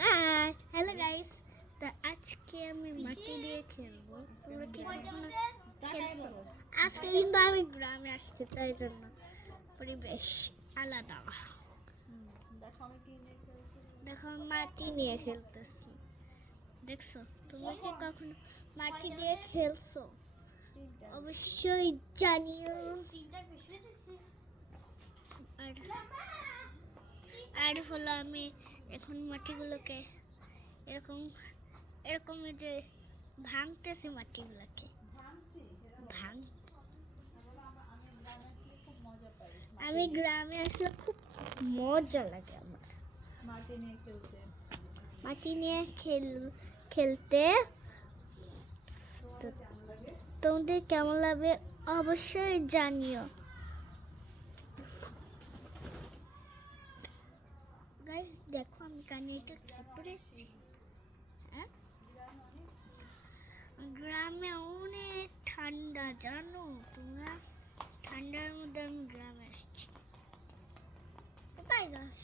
Hello guys, তা আজকে আমি মাটি দিয়ে খেলবো। তোমরা কি কখনো খেলছো? আজকে কিন্তু আমি গ্রামে আসছি, তাই জন্য পরিবেশ আলাদা। দেখো আমি মাটি নিয়ে খেলতেছি। দেখছো? তোমরা কি কখনো মাটি দিয়ে খেলছো? অবশ্যই জানিও। আর আর হলো আমি এখন মাটিগুলোকে এরকম এরকম এই যে ভাঙতেছি মাটিগুলোকে ভাঙ আমি গ্রামে আসলে খুব মজা লাগে আমার মাটি নিয়ে খেলতে। তো তোমাদের কেমন লাগে অবশ্যই জানিও। গাইস দেখো আমি কানে এটা কি পরেছি। হ্যাঁ, গ্রামে অনেক ঠান্ডা, জানো তোমরা? ঠান্ডার মধ্যে আমি গ্রামে আসছি। কোথায় যাস?